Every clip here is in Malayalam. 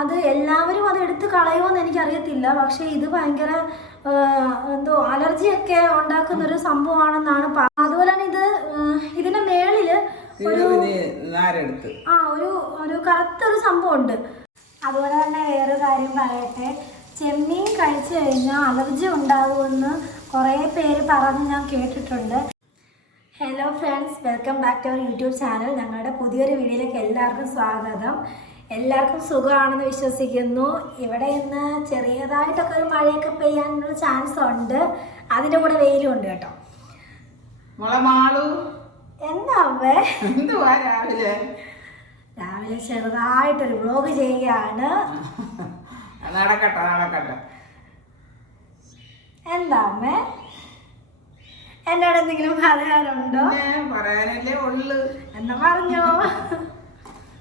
അത് എല്ലാവരും അത് എടുത്ത് കളയുമോയെന്ന് എനിക്കറിയത്തില്ല. പക്ഷേ ഇത് ഭയങ്കര എന്തോ അലർജിയൊക്കെ ഉണ്ടാക്കുന്ന ഒരു സംഭവമാണെന്നാണ് അതുപോലെ തന്നെ ഇത് ഇതിന്റെ നാരെടുത്ത്. ആ ഒരു ഒരു കറുത്തൊരു സംഭവം ഉണ്ട് അതുപോലെ തന്നെ വേറൊരു കാര്യം പറയട്ടെ. ചെമ്മീൻ കഴിച്ചു കഴിഞ്ഞാൽ അലർജി ഉണ്ടാകുമെന്ന് കുറേ പേര് പറഞ്ഞ് ഞാൻ കേട്ടിട്ടുണ്ട്. Hello friends welcome back to our YouTube channel ഞങ്ങളുടെ പുതിയൊരു വീഡിയോയിലേക്ക് എല്ലാവർക്കും സ്വാഗതം. എല്ലാവർക്കും സുഖമാണെന്ന് വിശ്വസിക്കുന്നു. ഇവിടെ ഇന്ന് ചെറിയതായിട്ടൊക്കെ ഒരു മഴയൊക്കെ പെയ്യാനുള്ള ചാൻസ് ഉണ്ട്. അതിന്റെ കൂടെ വെയിലും ഉണ്ട് കേട്ടോ. എന്താ രാവിലെ? രാവിലെ ചെറുതായിട്ടൊരു വ്ലോഗ് ചെയ്യുകയാണ്. നടക്കട്ടെ നടക്കട്ടെ. എന്താ അമ്മേ? എന്നോട് എന്തെങ്കിലും പറയാനുണ്ടോ? പറയാനല്ലേ ഉള്ളു. എന്നാ പറഞ്ഞോ.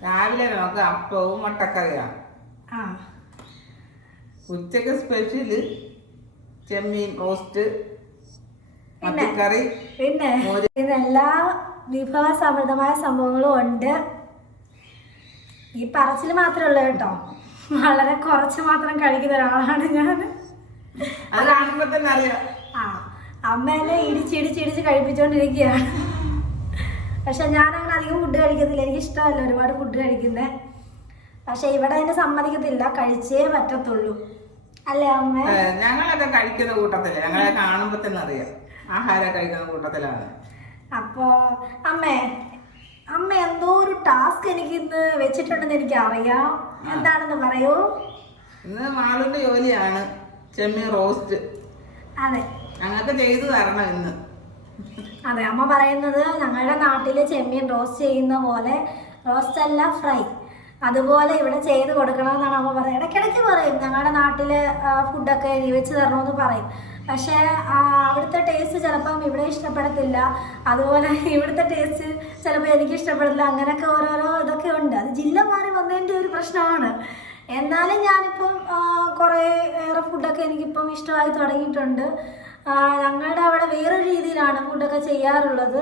രാവിലെ നമുക്ക് അപ്പവും മുട്ടക്കറിയാണ് ആ. ഉച്ചയ്ക്ക് സ്പെഷ്യൽ ചെമ്മീൻ റോസ്റ്റ്? മത്തിക്കറി പിന്നെ ഇതെല്ലാ വിഭവ സമൃദ്ധമായ സംഭവങ്ങളും ഉണ്ട്. ഈ പറച്ചിൽ മാത്രമേ ഉള്ളൂ കേട്ടോ. വളരെ കുറച്ച് മാത്രം കഴിക്കുന്ന ഒരാളാണ് ഞാൻ. ആ. അമ്മേനെ ഇടിച്ചിടിച്ചിടിച്ച് കഴിപ്പിച്ചോണ്ടിരിക്കുകയാണ്. പക്ഷെ ഞാൻ അധികം ഫുഡ് കഴിക്കത്തില്ല എനിക്ക് ഇഷ്ടമല്ല ഒരുപാട് ഫുഡ് കഴിക്കുന്നത് പക്ഷെ ഇവിടെ എന്നെ സമ്മതിക്കത്തില്ല. കഴിച്ചേ പറ്റത്തുള്ളൂ. അല്ലേ അമ്മ? ഞങ്ങളൊക്കെ കഴിക്കുന്ന കൂട്ടത്തിൽ. ഞങ്ങളെ കാണുമ്പോ തന്നെ അറിയാം. ആഹാരം കഴിക്കുന്ന കൂട്ടത്തിലാണ്. അപ്പോ അമ്മേ അമ്മ എന്തോ ഒരു ടാസ്ക് എനിക്ക് ഇന്ന് വെച്ചിട്ടുണ്ടെന്ന് എനിക്ക് അറിയാം എന്താണെന്ന് പറയൂ? ഇന്ന് മാളുന്റെ ജോലിയാണ്. ചെമ്മീൻ റോസ്റ്റ്. അതെ. ഞങ്ങൾക്ക് ചെയ്തു തരണം ഇന്ന്. അതെ അമ്മ പറയുന്നത് ഞങ്ങളുടെ നാട്ടിൽ ചെമ്മീൻ റോസ്റ്റ് ചെയ്യുന്ന പോലെ റോസ്റ്റ് അല്ല ഫ്രൈ അതുപോലെ ഇവിടെ ചെയ്ത് കൊടുക്കണമെന്നാണ് അമ്മ പറയുന്നത്. ഇടയ്ക്കിടയ്ക്ക് പറയും ഞങ്ങളുടെ നാട്ടിൽ ഫുഡൊക്കെ വെച്ച് തരണമെന്ന് പറയും. പക്ഷേ അവിടുത്തെ ടേസ്റ്റ് ചിലപ്പം ഇവിടെ ഇഷ്ടപ്പെടത്തില്ല. അതുപോലെ ഇവിടുത്തെ ടേസ്റ്റ് ചിലപ്പോൾ എനിക്ക് ഇഷ്ടപ്പെടില്ല അങ്ങനെയൊക്കെ ഓരോരോ ഇതൊക്കെ ഉണ്ട്. അത് ജില്ല മാറി വന്നതിന്റെ ഒരു പ്രശ്നമാണ്. എന്നാലും ഞാനിപ്പം കുറേ ഏറെ ഫുഡൊക്കെ എനിക്കിപ്പം ഇഷ്ടമായി തുടങ്ങിയിട്ടുണ്ട്. ഞങ്ങളുടെ അവിടെ വേറൊരു രീതിയിലാണ് ഫുഡൊക്കെ ചെയ്യാറുള്ളത്.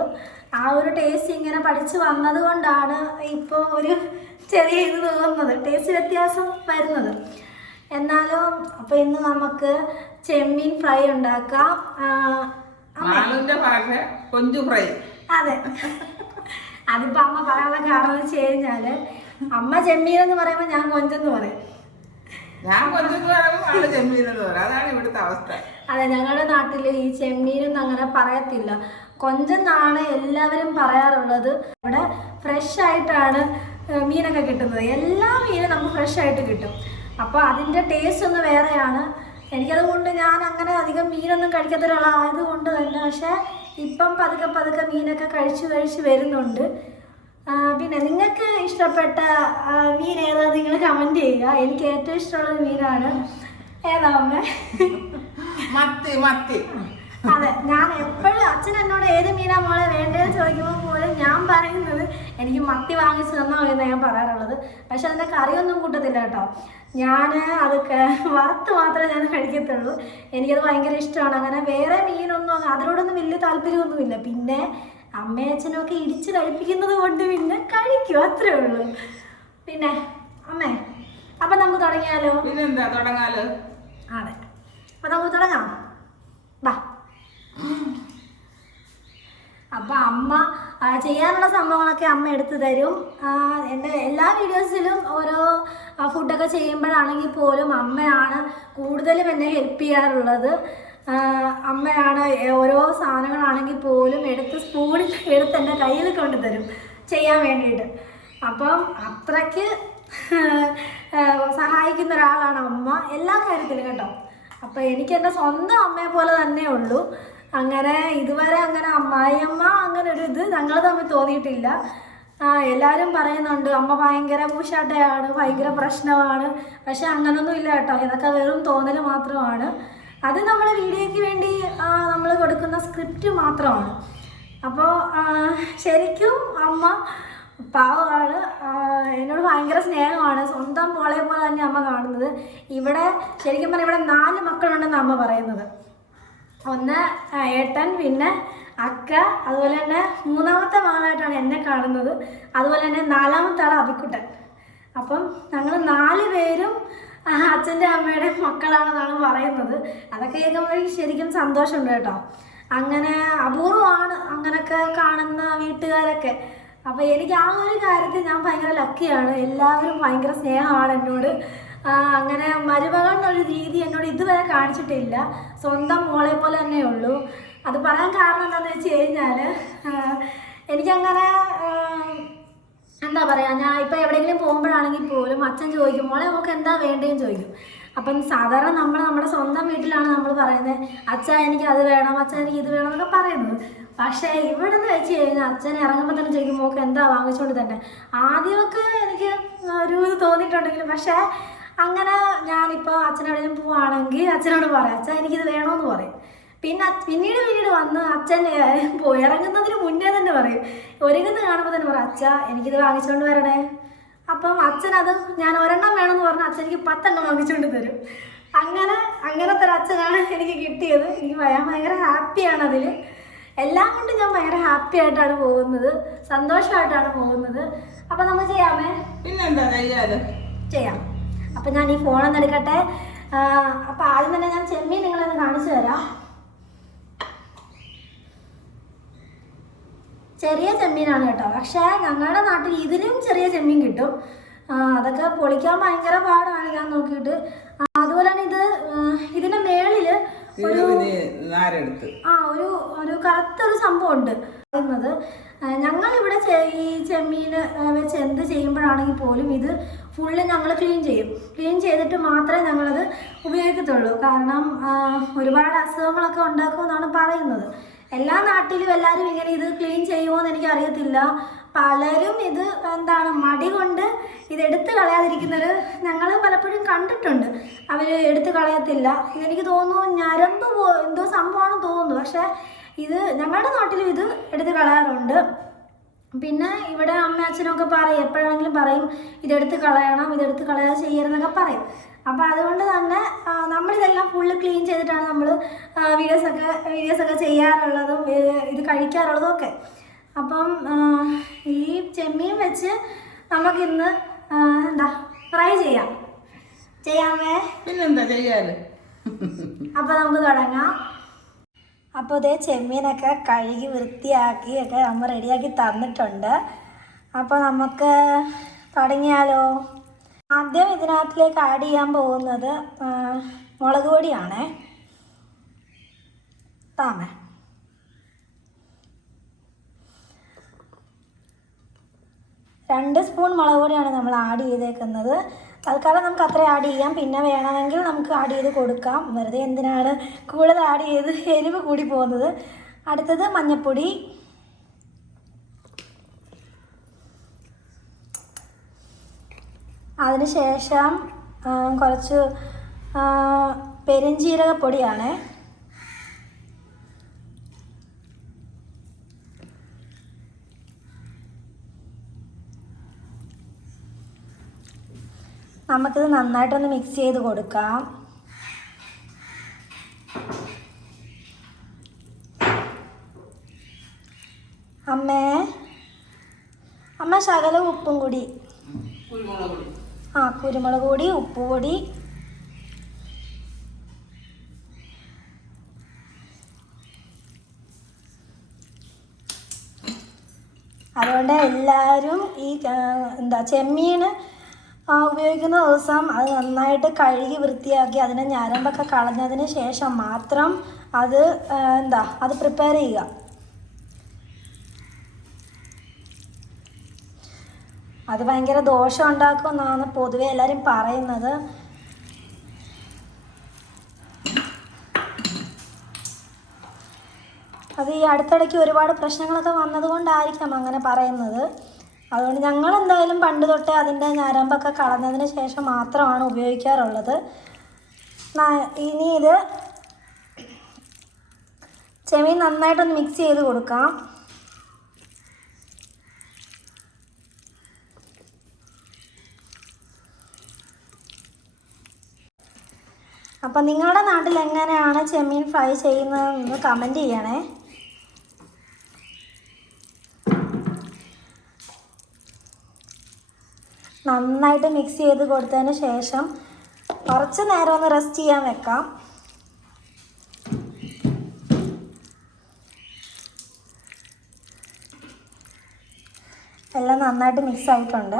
ആ ഒരു ടേസ്റ്റ് ഇങ്ങനെ പഠിച്ചു വന്നത് കൊണ്ടാണ് ഇപ്പോൾ ഒരു ചെറിയ ഇത് തോന്നുന്നത് ടേസ്റ്റ് വ്യത്യാസം വരുന്നത്. എന്നാലും അപ്പോൾ ഇന്ന് നമുക്ക് ചെമ്മീൻ ഫ്രൈ ഉണ്ടാക്കാം. ഫ്രൈ. അതെ. അതിപ്പോൾ അമ്മ പറയാനുള്ള കാരണം എന്ന് വെച്ച് കഴിഞ്ഞാൽ അമ്മ ചെമ്മീൻ എന്ന് പറയുമ്പോൾ ഞാൻ കൊഞ്ചെന്ന് പറയും. ഞാൻ ചെമ്മീൻ എന്ന് അതാണ് ഇവിടുത്തെ അവസ്ഥ. അതെ ഞങ്ങളുടെ നാട്ടിൽ ഈ ചെമ്മീനൊന്നും അങ്ങനെ പറയത്തില്ല. കൊഞ്ചെന്നാണ് എല്ലാവരും പറയാറുള്ളത്. ഇവിടെ ഫ്രഷ് ആയിട്ടാണ് മീനൊക്കെ കിട്ടുന്നത്. എല്ലാ മീനും നമുക്ക് ഫ്രഷ് ആയിട്ട് കിട്ടും. അപ്പോൾ അതിന്റെ ടേസ്റ്റ് ഒന്ന് വേറെയാണ്. എനിക്കതുകൊണ്ട് ഞാൻ അങ്ങനെ അധികം മീനൊന്നും കഴിക്കാത്ത ഒരാളായതുകൊണ്ട് തന്നെ പക്ഷേ ഇപ്പം പതുക്കെ പതുക്കെ മീനൊക്കെ കഴിച്ചു കഴിച്ച് വരുന്നുണ്ട്. പിന്നെ നിങ്ങൾക്ക് ഇഷ്ടപ്പെട്ട മീൻ ഏതാ? നിങ്ങൾ കമന്റ് ചെയ്യുക. എനിക്ക് ഏറ്റവും ഇഷ്ടമുള്ള മീനാണ്. ഏതാ അമ്മ? മത്തി മത്തി. അതെ ഞാൻ എപ്പോഴും അച്ഛൻ എന്നോട് ഏത് മീനാ മോളെ വേണ്ടതെന്ന് ചോദിക്കുമ്പോൾ പോലും ഞാൻ പറയുന്നത് എനിക്ക് മത്തി വാങ്ങിച്ചു തന്നാൽ എന്ന് ഞാൻ പറയാറുള്ളത്. പക്ഷെ അതിന്റെ കറിയൊന്നും കൂട്ടത്തില്ല കേട്ടോ. ഞാൻ അത് വറുത്ത് മാത്രമേ ഞാൻ കഴിക്കത്തുള്ളൂ. എനിക്കത് ഭയങ്കര ഇഷ്ടമാണ്. അങ്ങനെ വേറെ മീനൊന്നും അതിനോടൊന്നും വലിയ താല്പര്യമൊന്നുമില്ല. പിന്നെ അമ്മയും അച്ഛനും ഒക്കെ ഇടിച്ച് കഴിപ്പിക്കുന്നത് കൊണ്ട് പിന്നെ കഴിക്കും അത്രേ ഉള്ളൂ. പിന്നെ അമ്മേ അപ്പൊ നമുക്ക് തുടങ്ങിയാലോ? പിന്നെന്താ തുടങ്ങാലോ? അതെ. അപ്പൊ നമുക്ക് തുടങ്ങാം. വാ. അപ്പം അമ്മ ചെയ്യാനുള്ള സംഭവങ്ങളൊക്കെ അമ്മ എടുത്തു തരും. എന്റെ എല്ലാ വീഡിയോസിലും ഓരോ ഫുഡൊക്കെ ചെയ്യുമ്പോഴാണെങ്കിൽ പോലും അമ്മയാണ് കൂടുതലും എന്നെ ഹെൽപ്പ് ചെയ്യാറുള്ളത്. അമ്മയാണ് ഓരോ സാധനങ്ങളാണെങ്കിൽ പോലും എടുത്ത് സ്പൂണിൽ എടുത്ത് എന്റെ കയ്യിൽ കൊണ്ടുതരും ചെയ്യാൻ വേണ്ടിയിട്ട്. അപ്പം അത്രയ്ക്ക് സഹായിക്കുന്ന ഒരാളാണ് അമ്മ എല്ലാ കാര്യത്തിലും കേട്ടോ. അപ്പോൾ എനിക്ക് എന്റെ സ്വന്തം അമ്മയെ പോലെ തന്നെ ഉള്ളൂ. അങ്ങനെ ഇതുവരെ അങ്ങനെ അമ്മായിയമ്മ അങ്ങനെ ഒരു ഇത് ഞങ്ങൾ തമ്മിൽ തോന്നിയിട്ടില്ല. എല്ലാവരും പറയുന്നുണ്ട് അമ്മ ഭയങ്കര മൂശാട്ടയാണ് ഭയങ്കര പ്രശ്നമാണ്. പക്ഷെ അങ്ങനൊന്നും ഇല്ല കേട്ടോ. ഇതൊക്കെ വെറും തോന്നൽ മാത്രമാണ്. അത് നമ്മൾ വീഡിയോയ്ക്ക് വേണ്ടി നമ്മൾ കൊടുക്കുന്ന സ്ക്രിപ്റ്റ് മാത്രമാണ്. അപ്പോൾ ശരിക്കും അമ്മ പാവമാണ് എന്നോട് ഭയങ്കര സ്നേഹമാണ്. സ്വന്തം മോളെ പോലെ തന്നെ അമ്മ കാണുന്നത്. ഇവിടെ ശരിക്കും പറഞ്ഞാൽ ഇവിടെ നാല് മക്കളുണ്ടെന്ന് അമ്മ പറയുന്നത്. ഒന്ന് ഏട്ടൻ പിന്നെ അക്ക അതുപോലെ തന്നെ മൂന്നാമത്തെ മകളായിട്ടാണ് എന്നെ കാണുന്നത്. അതുപോലെ തന്നെ നാലാമത്തെ ആൾ അബിക്കുട്ടൻ അപ്പം ഞങ്ങൾ നാല് പേരും അച്ഛന്റെ അമ്മയുടെ മക്കളാണെന്നാണ് പറയുന്നത്. അതൊക്കെ കേൾക്കുമ്പോൾ ശരിക്കും സന്തോഷമുണ്ട് കേട്ടോ. അങ്ങനെ അപൂർവമാണ് അങ്ങനെയൊക്കെ കാണുന്ന വീട്ടുകാരൊക്കെ. അപ്പോൾ എനിക്ക് ആ ഒരു കാര്യത്തിൽ ഞാൻ ഭയങ്കര ലക്കിയാണ് എല്ലാവരും ഭയങ്കര സ്നേഹമാണ് എന്നോട്. അങ്ങനെ മരുമകൾ എന്നൊരു രീതി എന്നോട് ഇതുവരെ കാണിച്ചിട്ടില്ല. സ്വന്തം മോളെ പോലെ തന്നെ ഉള്ളൂ. അത് പറയാൻ കാരണം എന്താണെന്ന് വെച്ച് കഴിഞ്ഞാൽ എനിക്കങ്ങനെ എന്താ പറയുക ഞാൻ ഇപ്പം എവിടെയെങ്കിലും പോകുമ്പോഴാണെങ്കിൽ പോലും അച്ഛൻ ചോദിക്കും മോളെ നമുക്ക് എന്താ വേണ്ടതെന്ന് ചോദിക്കും. അപ്പം സാധാരണ നമ്മൾ നമ്മുടെ സ്വന്തം വീട്ടിലാണ് നമ്മൾ പറയുന്നത് അച്ഛ എനിക്ക് അത് വേണം അച്ഛൻ എനിക്ക് ഇത് വേണം എന്നൊക്കെ പറയുന്നത്. പക്ഷേ ഇവിടെ നിന്ന് വെച്ച് കഴിഞ്ഞാൽ അച്ഛൻ ഇറങ്ങുമ്പോൾ തന്നെ ചോദിക്കും മോക്ക് എന്താ വാങ്ങിച്ചുകൊണ്ട് തന്നെ ആദ്യമൊക്കെ എനിക്ക് ഒരു ഇത് തോന്നിയിട്ടുണ്ടെങ്കിലും പക്ഷേ അങ്ങനെ ഞാനിപ്പോൾ അച്ഛനെവിടെയും പോവുകയാണെങ്കിൽ അച്ഛനോട് പറയാം അച്ഛൻ എനിക്കിത് വേണമെന്ന് പറയും. പിന്നെ പിന്നീട് പിന്നീട് വന്ന് അച്ഛൻ പോയി. ഇറങ്ങുന്നതിന് മുന്നേ തന്നെ പറയും. ഒരുങ്ങുന്ന കാണുമ്പോൾ തന്നെ പറയും അച്ഛ എനിക്കിത് വാങ്ങിച്ചുകൊണ്ട് വരണേ. അപ്പം അച്ഛൻ അത് ഞാൻ ഒരെണ്ണം വേണമെന്ന് പറഞ്ഞാൽ അച്ഛൻ എനിക്ക് പത്തെണ്ണം വാങ്ങിച്ചുകൊണ്ട് തരും. അങ്ങനെ അങ്ങനത്തെ ഒരു അച്ഛനാണ് എനിക്ക് കിട്ടിയത്. എനിക്ക് ഞാൻ ഭയങ്കര ഹാപ്പിയാണ് അതിൽ എല്ലാം കൊണ്ടും ഞാൻ ഭയങ്കര ഹാപ്പി ആയിട്ടാണ് പോകുന്നത്. സന്തോഷമായിട്ടാണ് പോകുന്നത്. അപ്പം നമുക്ക് ചെയ്യാമേ? പിന്നെന്താ? ചെയ്യാം. അപ്പം ഞാൻ ഈ ഫോണൊന്നെടുക്കട്ടെ അപ്പം ആദ്യം തന്നെ ഞാൻ ചെമ്മീൻ നിങ്ങളൊന്ന് കാണിച്ചു തരാം ചെറിയ ചെമ്മീനാണ് കേട്ടോ. പക്ഷേ ഞങ്ങളുടെ നാട്ടിൽ ഇതിനും ചെറിയ ചെമ്മീൻ കിട്ടും. അതൊക്കെ പൊളിക്കാൻ ഭയങ്കര പാടാണ് ഞാൻ നോക്കിയിട്ട്. അതുപോലെ തന്നെ ഇത് ഇതിന്റെ മേളിൽ തിരുവിന് ആ ഒരു ഒരു കറുത്തൊരു സംഭവം ഉണ്ട് പറയുന്നത് ഞങ്ങൾ ഇവിടെ ഈ ചെമ്മീൻ ആ, വെച്ച് എന്ത് ചെയ്യുമ്പോഴാണെങ്കിൽ പോലും ഇത് ഫുള്ള് ഞങ്ങൾ ക്ലീൻ ചെയ്യും. ക്ലീൻ ചെയ്തിട്ട് മാത്രമേ ഞങ്ങളത് ഉപയോഗിക്കത്തുള്ളൂ. കാരണം ഒരുപാട് അസുഖങ്ങളൊക്കെ ഉണ്ടാക്കുമെന്നാണ് പറയുന്നത്. എല്ലാ നാട്ടിലും എല്ലാവരും ഇങ്ങനെ ഇത് ക്ലീൻ ചെയ്യുമോ എന്ന് എനിക്കറിയത്തില്ല. പലരും ഇത് എന്താണ് മടി കൊണ്ട് ഇത് എടുത്ത് കളയാതിരിക്കുന്നത് ഞങ്ങൾ പലപ്പോഴും കണ്ടിട്ടുണ്ട്. അവർ എടുത്ത് കളയത്തില്ല. എനിക്ക് തോന്നുന്നു ഞരമ്പ് പോ എന്തോ സംഭവമാണെന്ന് തോന്നുന്നു. പക്ഷേ ഇത് ഞങ്ങളുടെ നാട്ടിലും ഇത് എടുത്ത് കളയാറുണ്ട്. പിന്നെ ഇവിടെ അമ്മ അച്ഛനൊക്കെ പറയും എപ്പോഴാണെങ്കിലും പറയും ഇതെടുത്ത് കളയണം ഇതെടുത്ത് കളയാതെ ചെയ്യരുതെന്നൊക്കെ പറയും. അപ്പോൾ അതുകൊണ്ട് തന്നെ നമ്മളിതെല്ലാം ഫുള്ള് ക്ലീൻ ചെയ്തിട്ടാണ് നമ്മൾ വീഡിയോസൊക്കെ വീഡിയോസൊക്കെ ചെയ്യാറുള്ളതും ഇത് കഴിക്കാറുള്ളതും ഒക്കെ. അപ്പം ഈ ചെമ്മീൻ വെച്ച് നമുക്കിന്ന് എന്താ ഫ്രൈ ചെയ്യാം. ചെയ്യാമേ? പിന്നെന്താ ചെയ്യാൽ അപ്പോൾ നമുക്ക് തുടങ്ങാം. അപ്പോൾ ഇതേ ചെമ്മീനൊക്കെ കഴുകി വൃത്തിയാക്കി ഒക്കെ നമ്മൾ റെഡിയാക്കി തന്നിട്ടുണ്ട്. അപ്പോൾ നമുക്ക് തുടങ്ങിയാലോ? ആദ്യം ഇതിനകത്തിലേക്ക് ആഡ് ചെയ്യാൻ പോകുന്നത് മുളക് പൊടിയാണേ. താമേ. രണ്ട് സ്പൂൺ മുളക് പൊടിയാണ് നമ്മൾ ആഡ് ചെയ്തേക്കുന്നത്. തൽക്കാലം നമുക്ക് അത്ര ആഡ് ചെയ്യാം. പിന്നെ വേണമെങ്കിൽ നമുക്ക് ആഡ് ചെയ്ത് കൊടുക്കാം. വെറുതെ എന്തിനാണ് കൂടുതൽ ആഡ് ചെയ്ത് എരിവ് കൂടി പോകുന്നത്? അടുത്തത് മഞ്ഞൾപ്പൊടി അതിനുശേഷം ശേഷം കുറച്ച് പെരുംജീരകപ്പൊടിയാണ്. നമുക്കിത് നന്നായിട്ടൊന്ന് മിക്സ് ചെയ്ത് കൊടുക്കാം. അമ്മേ അമ്മ ശകല ഉപ്പും കൂടി. ആ കുരുമുളക് പൊടി ഉപ്പ് പൊടി. അതുകൊണ്ട് എല്ലാവരും ഈ എന്താ ചെമ്മീൻ ഉപയോഗിക്കുന്ന ദിവസം അത് നന്നായിട്ട് കഴുകി വൃത്തിയാക്കി അതിനെ ഞരമ്പൊക്കെ കളഞ്ഞതിന് ശേഷം മാത്രം അത് എന്താ അത് പ്രിപ്പയർ ചെയ്യുക. അത് ഭയങ്കര ദോഷം ഉണ്ടാക്കുമെന്നാണ് പൊതുവെ എല്ലാവരും പറയുന്നത്. അത് ഈ അടുത്തിടയ്ക്ക് ഒരുപാട് പ്രശ്നങ്ങളൊക്കെ വന്നതുകൊണ്ടായിരിക്കാം അങ്ങനെ പറയുന്നത്. അതുകൊണ്ട് ഞങ്ങൾ എന്തായാലും പണ്ട് തൊട്ടേ അതിന്റെ ഞരമ്പൊക്കെ കളഞ്ഞതിന് ശേഷം മാത്രമാണ് ഉപയോഗിക്കാറുള്ളത്. ഇനി ഇത് ചെമീൻ നന്നായിട്ടൊന്ന് മിക്സ് ചെയ്ത് കൊടുക്കാം. അപ്പം നിങ്ങളുടെ നാട്ടിൽ എങ്ങനെയാണ് ചെമ്മീൻ ഫ്രൈ ചെയ്യുന്നതെന്ന് കമന്റ് ചെയ്യണേ. നന്നായിട്ട് മിക്സ് ചെയ്ത് കൊടുത്തതിന് ശേഷം കുറച്ച് നേരം ഒന്ന് റെസ്റ്റ് ചെയ്യാൻ വെക്കാം. എല്ലാം നന്നായിട്ട് മിക്സ് ആയിട്ടുണ്ട്.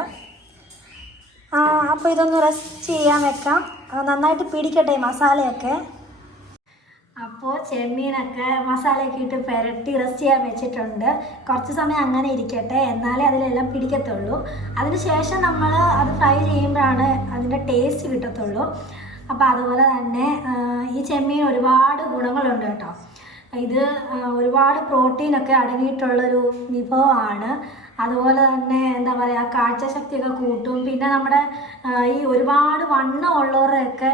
അപ്പോൾ ഇതൊന്ന് റെസ്റ്റ് ചെയ്യാൻ വെക്കാം. ആ, നന്നായിട്ട് പിടിക്കട്ടെ മസാലയൊക്കെ. അപ്പോൾ ചെമ്മീനൊക്കെ മസാലയൊക്കെ ഇട്ട് പുരട്ടി റെസ്റ്റ് ചെയ്യാൻ വെച്ചിട്ടുണ്ട്. കുറച്ച് സമയം അങ്ങനെ ഇരിക്കട്ടെ എന്നാലേ അതിലെല്ലാം പിടിക്കത്തുള്ളൂ. അതിന് ശേഷം നമ്മൾ അത് ഫ്രൈ ചെയ്യുമ്പോഴാണ് അതിന്റെ ടേസ്റ്റ് കിട്ടത്തുള്ളൂ. അപ്പോൾ അതുപോലെ തന്നെ ഈ ചെമ്മീൻ ഒരുപാട് ഗുണങ്ങളുണ്ട് കേട്ടോ. ഇത് ഒരുപാട് പ്രോട്ടീനൊക്കെ അടങ്ങിയിട്ടുള്ളൊരു വിഭവമാണ്. അതുപോലെ തന്നെ എന്താ പറയുക കാഴ്ചശക്തിയൊക്കെ കൂട്ടും. പിന്നെ നമ്മുടെ ഈ ഒരുപാട് വണ്ണം ഉള്ളവരൊക്കെ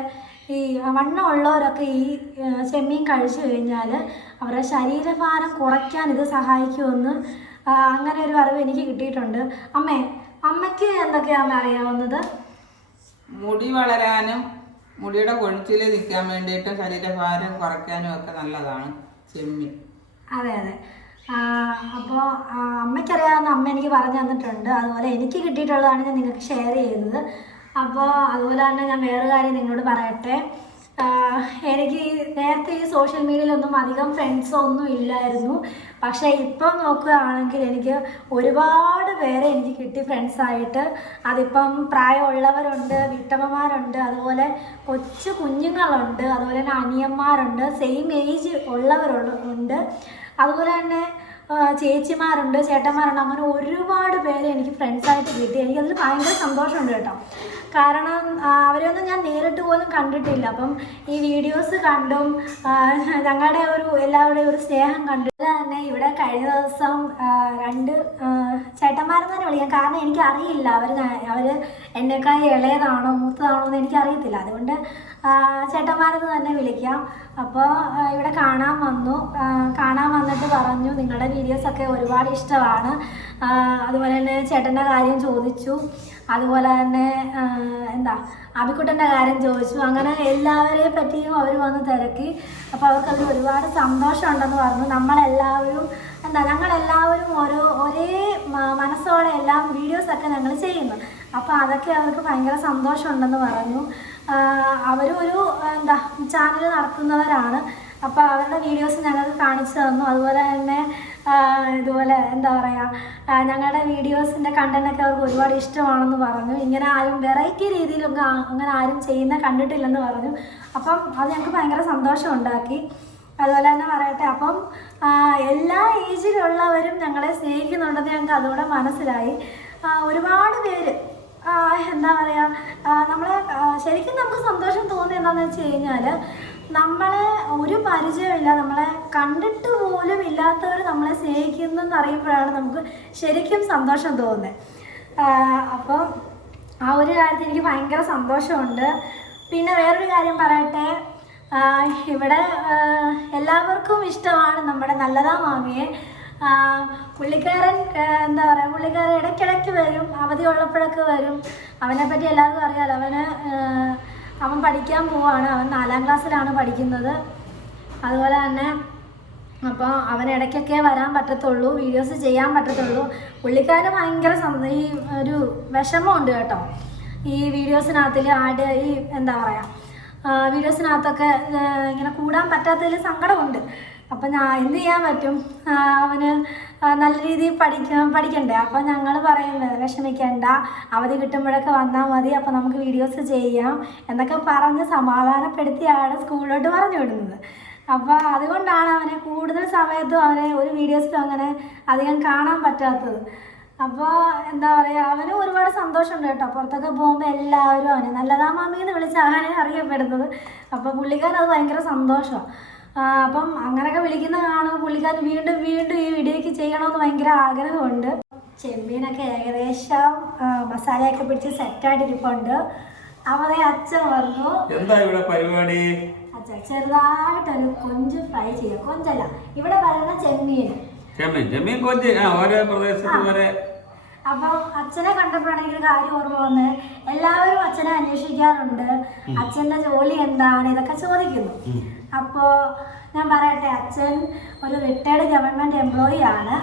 ഈ വണ്ണം ഉള്ളവരൊക്കെ ഈ ചെമ്മീൻ കഴിച്ചു കഴിഞ്ഞാൽ അവരുടെ ശരീരഭാരം കുറയ്ക്കാൻ ഇത് സഹായിക്കുമെന്ന് അങ്ങനെ ഒരു അറിവ് എനിക്ക് കിട്ടിയിട്ടുണ്ട്. അമ്മേ അമ്മയ്ക്ക് എന്തൊക്കെയാണ് അറിയാവുന്നത്? മുടി വളരാനും മുടിയുടെ കൊഴിച്ചിൽ നിൽക്കാൻ വേണ്ടിയിട്ടും ശരീരഭാരം കുറയ്ക്കാനും ഒക്കെ നല്ലതാണ് ചെമ്മീൻ. അതെ അതെ. അപ്പോൾ അമ്മയ്ക്കറിയാവുന്ന അമ്മ എനിക്ക് പറഞ്ഞു തന്നിട്ടുണ്ട്. അതുപോലെ എനിക്ക് കിട്ടിയിട്ടുള്ളതാണ് ഞാൻ നിങ്ങൾക്ക് ഷെയർ ചെയ്തത് അപ്പോൾ അതുപോലെ തന്നെ ഞാൻ വേറെ കാര്യം നിങ്ങളോട് പറയട്ടെ. എനിക്ക് നേരത്തെ ഈ സോഷ്യൽ മീഡിയയിലൊന്നും അധികം ഫ്രണ്ട്സോ ഒന്നും ഇല്ലായിരുന്നു. പക്ഷേ ഇപ്പം നോക്കുകയാണെങ്കിൽ എനിക്ക് ഒരുപാട് പേരെ എനിക്ക് കിട്ടി ഫ്രണ്ട്സായിട്ട് അതിപ്പം പ്രായമുള്ളവരുണ്ട് വീട്ടമ്മമാരുണ്ട് അതുപോലെ കൊച്ചു കുഞ്ഞുങ്ങളുണ്ട് അതുപോലെ തന്നെ അനിയന്മാരുണ്ട് സെയിം ഏജ് ഉള്ളവരുള്ള ഉണ്ട് അതുപോലെ തന്നെ ചേച്ചിമാരുണ്ട് ചേട്ടന്മാരുണ്ട്. അങ്ങനെ ഒരുപാട് പേര് എനിക്ക് ഫ്രണ്ട്സായിട്ട് കിട്ടി എനിക്കതിൽ ഭയങ്കര സന്തോഷമുണ്ട് കേട്ടോ. കാരണം അവരെയൊന്നും ഞാൻ നേരിട്ട് പോലും കണ്ടിട്ടില്ല. അപ്പം ഈ വീഡിയോസ് കണ്ടും ഞങ്ങളുടെ ഒരു എല്ലാവരുടെയും ഒരു സ്നേഹം കണ്ടു. തന്നെ ഇവിടെ കഴിഞ്ഞ ദിവസം രണ്ട് ചേട്ടന്മാരെന്ന് തന്നെ വിളിക്കാം. കാരണം എനിക്ക് അറിയില്ല അവർ അവർ എന്നെക്കാൾ ഇളയതാണോ മൂത്തതാണോ എന്ന് എനിക്കറിയത്തില്ല. അതുകൊണ്ട് ചേട്ടന്മാരെന്ന് തന്നെ വിളിക്കാം. അപ്പോൾ ഇവിടെ കാണാൻ വന്നു. കാണാൻ വന്നിട്ട് പറഞ്ഞു നിങ്ങളുടെ വീഡിയോസൊക്കെ ഒരുപാട് ഇഷ്ടമാണ്. അതുപോലെ തന്നെ ചേട്ടന്റെ കാര്യം ചോദിച്ചു. അതുപോലെ തന്നെ എന്താ അബിക്കുട്ടന്റെ കാര്യം ചോദിച്ചു. അങ്ങനെ എല്ലാവരെയും പറ്റിയും അവർ വന്ന് തിരക്കി. അപ്പോൾ അവർക്കതിൽ ഒരുപാട് സന്തോഷമുണ്ടെന്ന് പറഞ്ഞു. നമ്മളെല്ലാവരും എന്താ ഞങ്ങളെല്ലാവരും ഓരോ ഒരേ മനസ്സോടെ എല്ലാം വീഡിയോസൊക്കെ ഞങ്ങൾ ചെയ്യുന്നു. അപ്പോൾ അതൊക്കെ അവർക്ക് ഭയങ്കര സന്തോഷമുണ്ടെന്ന് പറഞ്ഞു. അവരും ഒരു എന്താ ചാനൽ നടത്തുന്നവരാണ്. അപ്പോൾ അവരുടെ വീഡിയോസ് ഞങ്ങൾക്ക് കാണിച്ചു തന്നു. അതുപോലെ തന്നെ ഇതുപോലെ എന്താ പറയുക ഞങ്ങളുടെ വീഡിയോസിന്റെ കണ്ടന്റൊക്കെ അവർക്ക് ഒരുപാട് ഇഷ്ടമാണെന്ന് പറഞ്ഞു. ഇങ്ങനെ ആരും വെറൈറ്റി രീതിയിലൊക്കെ അങ്ങനെ ആരും ചെയ്യുന്ന കണ്ടിട്ടില്ലെന്ന് പറഞ്ഞു. അപ്പം അത് ഞങ്ങൾക്ക് ഭയങ്കര സന്തോഷം ഉണ്ടാക്കി. അതുപോലെ തന്നെ പറയട്ടെ അപ്പം എല്ലാ ഏജിലുള്ളവരും ഞങ്ങളെ സ്നേഹിക്കുന്നുണ്ടെന്ന് ഞങ്ങൾക്ക് അതുകൂടെ മനസ്സിലായി. ഒരുപാട് പേര് എന്താ പറയുക നമ്മളെ ശരിക്കും നമുക്ക് സന്തോഷം തോന്നുന്നത് എന്താണെന്ന് വെച്ച് കഴിഞ്ഞാൽ നമ്മളെ ഒരു പരിചയമില്ല നമ്മളെ കണ്ടിട്ട് പോലും ഇല്ലാത്തവർ നമ്മളെ സ്നേഹിക്കുന്നു അറിയുമ്പോഴാണ് നമുക്ക് ശരിക്കും സന്തോഷം തോന്നുന്നത് അപ്പോൾ ആ ഒരു കാര്യത്തിൽ എനിക്ക് ഭയങ്കര സന്തോഷമുണ്ട്. പിന്നെ വേറൊരു കാര്യം പറയട്ടെ. ഇവിടെ എല്ലാവർക്കും ഇഷ്ടമാണ് നമ്മുടെ നല്ലതാ മാമിയെ. പുള്ളിക്കാരൻ എന്താ പറയുക പുള്ളിക്കാരൻ ഇടയ്ക്കിടയ്ക്ക് വരും അവധി ഉള്ളപ്പോഴൊക്കെ വരും. അവനെ പറ്റി എല്ലാവർക്കും അറിയാമല്ലോ അവന് അവൻ പഠിക്കാൻ പോവാണ്. അവൻ നാലാം ക്ലാസ്സിലാണ് പഠിക്കുന്നത്. അതുപോലെ തന്നെ അപ്പോൾ അവൻ ഇടയ്ക്കൊക്കെ വരാൻ പറ്റത്തുള്ളൂ വീഡിയോസ് ചെയ്യാൻ പറ്റത്തുള്ളൂ. പുള്ളിക്കാരന് ഭയങ്കര ഈ ഒരു വിഷമമുണ്ട് കേട്ടോ. ഈ വീഡിയോസിനകത്തിൽ ആഡ് ഈ എന്താ പറയുക വീഡിയോസിനകത്തൊക്കെ ഇങ്ങനെ കൂടാൻ പറ്റാത്തതിൽ സങ്കടമുണ്ട്. അപ്പം ഞാൻ എന്ത് ചെയ്യാൻ പറ്റും? അവന് നല്ല രീതിയിൽ പഠിക്കാൻ പഠിക്കണ്ടേ? അപ്പോൾ ഞങ്ങൾ പറയുന്നത് വിഷമിക്കണ്ട. അവധി കിട്ടുമ്പോഴൊക്കെ വന്നാൽ മതി. അപ്പോൾ നമുക്ക് വീഡിയോസ് ചെയ്യാം. എന്നൊക്കെ പറഞ്ഞ് സമാധാനപ്പെടുത്തിയാണ് സ്കൂളിലോട്ട് പറഞ്ഞു വിടുന്നത്. അപ്പോൾ അതുകൊണ്ടാണ് അവനെ കൂടുതൽ സമയത്തും അവനെ ഒരു വീഡിയോസിലും അങ്ങനെ അധികം കാണാൻ പറ്റാത്തത്. അപ്പോൾ എന്താ പറയുക അവന് ഒരുപാട് സന്തോഷമുണ്ട് കേട്ടോ. പുറത്തൊക്കെ പോകുമ്പോൾ എല്ലാവരും അവനെ നല്ലതാ മാമി എന്ന് വിളിച്ച് അവനെ അറിയപ്പെടുന്നത്. അപ്പോൾ പുള്ളിക്കാരൻ അത് ഭയങ്കര സന്തോഷമാണ് അപ്പം അങ്ങനെയൊക്കെ വിളിക്കുന്ന കാണുമ്പോൾ പുള്ളിക്കാരൻ വീണ്ടും വീണ്ടും ഈ വീഡിയോയ്ക്ക് ചെയ്യണമെന്ന് ഭയങ്കര ആഗ്രഹമുണ്ട്. ചെമ്മീനൊക്കെ ഏകദേശം മസാലയൊക്കെ പിടിച്ച് സെറ്റായിട്ടിരിപ്പുണ്ട് അവരെ അച്ഛൻ വന്നു. എന്താ ഇവിടെ പരിപാടി? അച്ഛൻ ചെറുതായിട്ടൊരു കൊഞ്ച് ഫ്രൈ ചെയ്യുക കൊഞ്ചല്ല ഇവിടെ പറയുന്ന ചെമ്മീൻ. ചെമ്മീൻ ചെമ്മീൻ കൊഞ്ച്. ആ ഓരോ പ്രദേശത്ത് വരെ അപ്പം അച്ഛനെ കണ്ടപ്പോഴാണ് എനിക്ക് ഒരു കാര്യം ഓർമ്മ വന്നത്. എല്ലാവരും അച്ഛനെ അന്വേഷിക്കാറുണ്ട്. അച്ഛന്റെ ജോലി എന്താണ്? ഇതൊക്കെ ചോദിക്കുന്നു. അപ്പോൾ ഞാൻ പറയട്ടെ അച്ഛൻ ഒരു റിട്ടയർഡ് ഗവൺമെന്റ് എംപ്ലോയി ആണ്.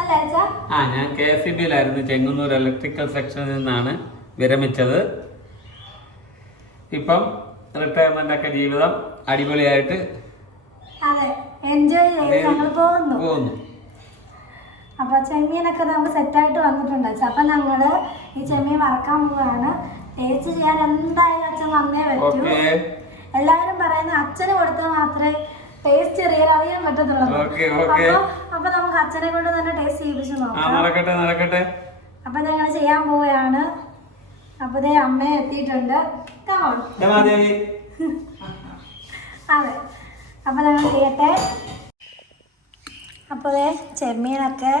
അല്ലേ അച്ഛാ? ആ ഞാൻ കെ എസ് സി ബിയിലായിരുന്നു ചെങ്ങന്നൂർ ഇലക്ട്രിക്കൽ സെക്ഷനിൽ നിന്നാണ് വിരമിച്ചത്. ഇപ്പം റിട്ടയർമെന്റ് ഒക്കെ ജീവിതം അടിപൊളിയായിട്ട് അതെ എൻജോയ് ചെയ്ത് ഞങ്ങൾ പോകുന്നു. പോകുന്നു. അപ്പൊ ചെമ്മീനൊക്കെ നമുക്ക് സെറ്റായിട്ട് വന്നിട്ടുണ്ട് അച്ഛാ. അപ്പൊ ഞങ്ങൾ ഈ ചെമ്മീൻ വറക്കാൻ പോവാണ്. ടേസ്റ്റ് ചെയ്യാൻ എന്തായാലും അച്ഛൻ വന്നേ പറ്റൂ. എല്ലാവരും പറയുന്ന അച്ഛന് കൊടുത്താൽ മാത്രമേ ടേസ്റ്റ് ചെറിയ അറിയാൻ പറ്റത്തുള്ളൂ. അപ്പൊ അപ്പൊ നമുക്ക് അച്ഛനെ കൊണ്ട് തന്നെ ടേസ്റ്റ് ചെയ്യിപ്പിച്ച് നോക്കാം. അപ്പൊ ഞങ്ങൾ ചെയ്യാൻ പോവുകയാണ്. അപ്പൊ ദേ അമ്മ എത്തിയിട്ടുണ്ട്. അതെ. അപ്പൊ ഞങ്ങൾ ചെയ്യട്ടെ. അപ്പോൾ ദേ ചെമ്മീനൊക്കെ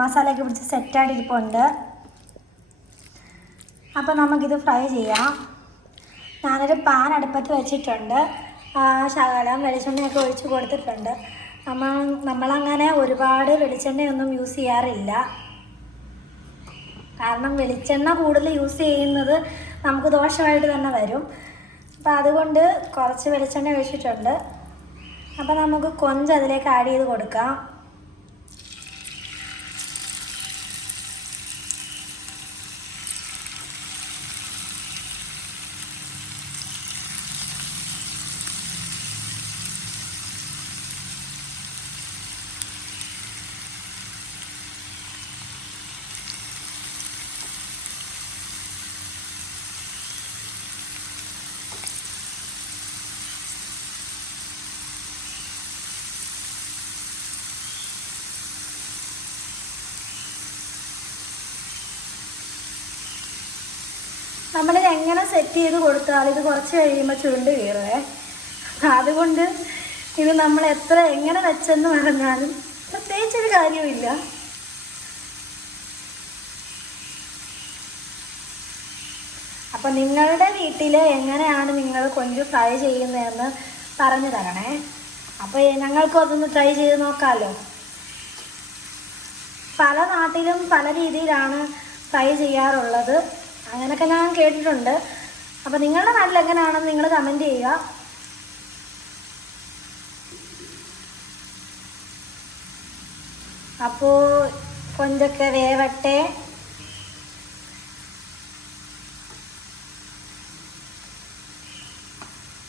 മസാലയൊക്കെ പിടിച്ച് സെറ്റായിട്ട് ഇരിപ്പുണ്ട്. അപ്പോൾ നമുക്കിത് ഫ്രൈ ചെയ്യാം. ഞാനൊരു പാൻ അടുപ്പത്ത് വെച്ചിട്ടുണ്ട്. ശകലം വെളിച്ചെണ്ണയൊക്കെ ഒഴിച്ച് കൊടുത്തിട്ടുണ്ട്. നമ്മൾ നമ്മളങ്ങനെ ഒരുപാട് വെളിച്ചെണ്ണയൊന്നും യൂസ് ചെയ്യാറില്ല. കാരണം വെളിച്ചെണ്ണ കൂടുതൽ യൂസ് ചെയ്യുന്നത് നമുക്ക് ദോഷമായിട്ട് തന്നെ വരും. അപ്പം അതുകൊണ്ട് കുറച്ച് വെളിച്ചെണ്ണ ഒഴിച്ചിട്ടുണ്ട്. അപ്പം നമുക്ക് കൊഞ്ച് അതിലേക്ക് ആഡ് ചെയ്ത് കൊടുക്കാം. നമ്മളിത് എങ്ങനെ സെറ്റ് ചെയ്ത് കൊടുത്താൽ ഇത് കുറച്ച് കഴിയുമ്പോൾ ചുണ്ട് കയറുവേ അതുകൊണ്ട് ഇത് നമ്മൾ എത്ര എങ്ങനെ വെച്ചെന്ന് പറഞ്ഞാലും പ്രത്യേകിച്ചൊരു കാര്യമില്ല അപ്പം നിങ്ങളുടെ വീട്ടിൽ എങ്ങനെയാണ് നിങ്ങൾ കൊഞ്ച് ഫ്രൈ ചെയ്യുന്നതെന്ന് പറഞ്ഞു തരണേ. അപ്പോൾ ഞങ്ങൾക്കും അതൊന്ന് ട്രൈ ചെയ്ത് നോക്കാമല്ലോ പല നാട്ടിലും പല രീതിയിലാണ് ഫ്രൈ ചെയ്യാറുള്ളത്. അങ്ങനെയൊക്കെ ഞാൻ കേട്ടിട്ടുണ്ട്. അപ്പോൾ നിങ്ങളുടെ നാട്ടിൽ എങ്ങനെയാണെന്ന് നിങ്ങൾ കമന്റ് ചെയ്യുക. അപ്പോൾ കൊഞ്ചൊക്കെ വേവട്ടെ.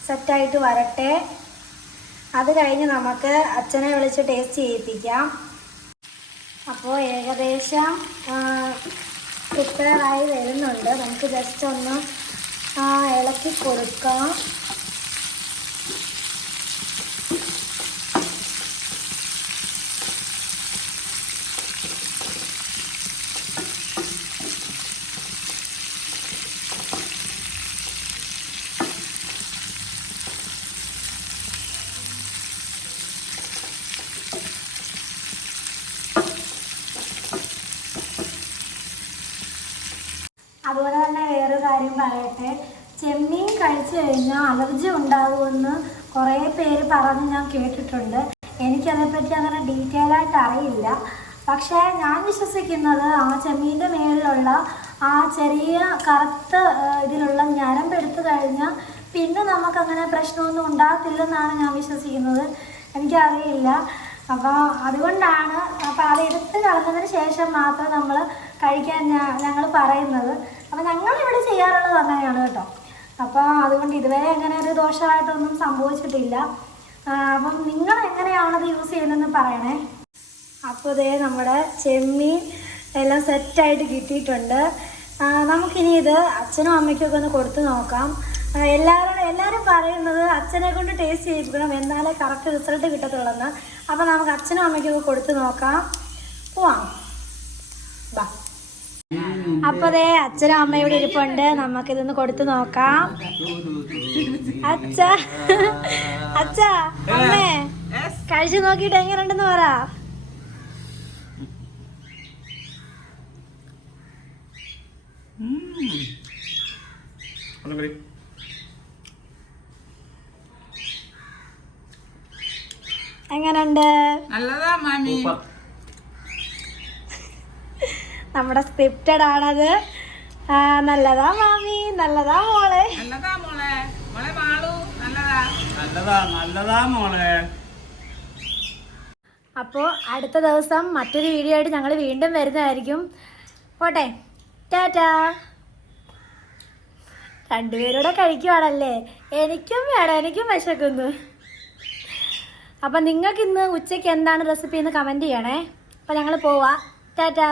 സെറ്റായിട്ട് വരട്ടെ. അത് കഴിഞ്ഞ് നമുക്ക് അച്ഛനെ വിളിച്ച് ടേസ്റ്റ് ചെയ്യിപ്പിക്കാം. അപ്പോൾ ഏകദേശം പ്രിപ്പയറായി വരുന്നുണ്ട്. നമുക്ക് ജസ്റ്റ് ഒന്ന് ഇളക്കി കൊടുക്കാം അതുപോലെ തന്നെ വേറൊരു കാര്യം പറയട്ടെ ചെമ്മീൻ കഴിച്ചു കഴിഞ്ഞാൽ അലർജി ഉണ്ടാകുമെന്ന് കുറേ പേര് പറഞ്ഞ് ഞാൻ കേട്ടിട്ടുണ്ട്. എനിക്കതേപ്പറ്റി അങ്ങനെ ഡീറ്റെയിൽ ആയിട്ട് അറിയില്ല. പക്ഷേ ഞാൻ വിശ്വസിക്കുന്നത് ആ ചെമ്മീന്റെ മേളിലുള്ള ആ ചെറിയ കറുത്ത ഇതിലുള്ള ഞരമ്പ് എടുത്തു കഴിഞ്ഞാൽ പിന്നെ നമുക്കങ്ങനെ പ്രശ്നമൊന്നും ഉണ്ടാകത്തില്ലെന്നാണ് ഞാൻ വിശ്വസിക്കുന്നത്. എനിക്കറിയില്ല. അപ്പോൾ അതുകൊണ്ടാണ് അപ്പോൾ അത് എടുത്ത് കളഞ്ഞതിന് ശേഷം മാത്രം നമ്മൾ കഴിക്കാൻ ഞങ്ങൾ പറയുന്നത്. അപ്പോൾ ഞങ്ങളിവിടെ ചെയ്യാറുള്ളത് അങ്ങനെയാണ് കേട്ടോ. അപ്പോൾ അതുകൊണ്ട് ഇതുവരെ അങ്ങനെ ഒരു ദോഷമായിട്ടൊന്നും സംഭവിച്ചിട്ടില്ല. അപ്പം നിങ്ങൾ എങ്ങനെയാണത് യൂസ് ചെയ്യുന്നതെന്ന് പറയണേ? അപ്പോൾ ഇതേ നമ്മുടെ ചെമ്മീൻ എല്ലാം സെറ്റായിട്ട് കിട്ടിയിട്ടുണ്ട്. നമുക്കിനി ഇത് അച്ഛനും അമ്മയ്ക്കൊക്കെ ഒന്ന് കൊടുത്തു നോക്കാം. എല്ലാവരും എല്ലാവരും പറയുന്നത് അച്ഛനെ കൊണ്ട് ടേസ്റ്റ് ചെയ്യിപ്പിക്കണം എന്നാലേ കറക്റ്റ് റിസൾട്ട് കിട്ടത്തുള്ളെന്ന്. അപ്പോൾ നമുക്ക് അച്ഛനും അമ്മയ്ക്കൊക്കെ കൊടുത്തു നോക്കാം. പോവാം. ബാ. അപ്പോൾ അതെ അച്ഛനും അമ്മ ഇവിടെ ഇരിപ്പുണ്ട്. നമുക്കിതൊന്ന് കൊടുത്തു നോക്കാം. അച്ഛ. അച്ഛ അമ്മേ. കഴിച്ചു നോക്കിട്ട് എങ്ങനെയുണ്ടെന്ന് പറ. എങ്ങനെയുണ്ട്? നല്ലതാ മാമി. നമ്മുടെ സ്ക്രിപ്റ്റഡ് ആണത്. നല്ലതാ മാമി നല്ലതാ മോളെ. നല്ലതാ മോളെ. മോളെ മാളു നല്ലതാ. നല്ലതാ നല്ലതാ മോളെ. അപ്പോൾ അടുത്ത ദിവസം മറ്റൊരു വീഡിയോ ആയിട്ട് ഞങ്ങൾ വീണ്ടും വരുന്നതായിരിക്കും. പോട്ടെ. ടാറ്റാ. രണ്ടുപേരൂടെ കഴിക്കുവാണല്ലേ? എനിക്കും വേണം എനിക്കും വിശക്കുന്നു. അപ്പം നിങ്ങൾക്ക് ഇന്ന് ഉച്ചയ്ക്ക് എന്താണ് റെസിപ്പി എന്ന് കമന്റ് ചെയ്യണേ. അപ്പം ഞങ്ങൾ പോവാ. ടാറ്റാ.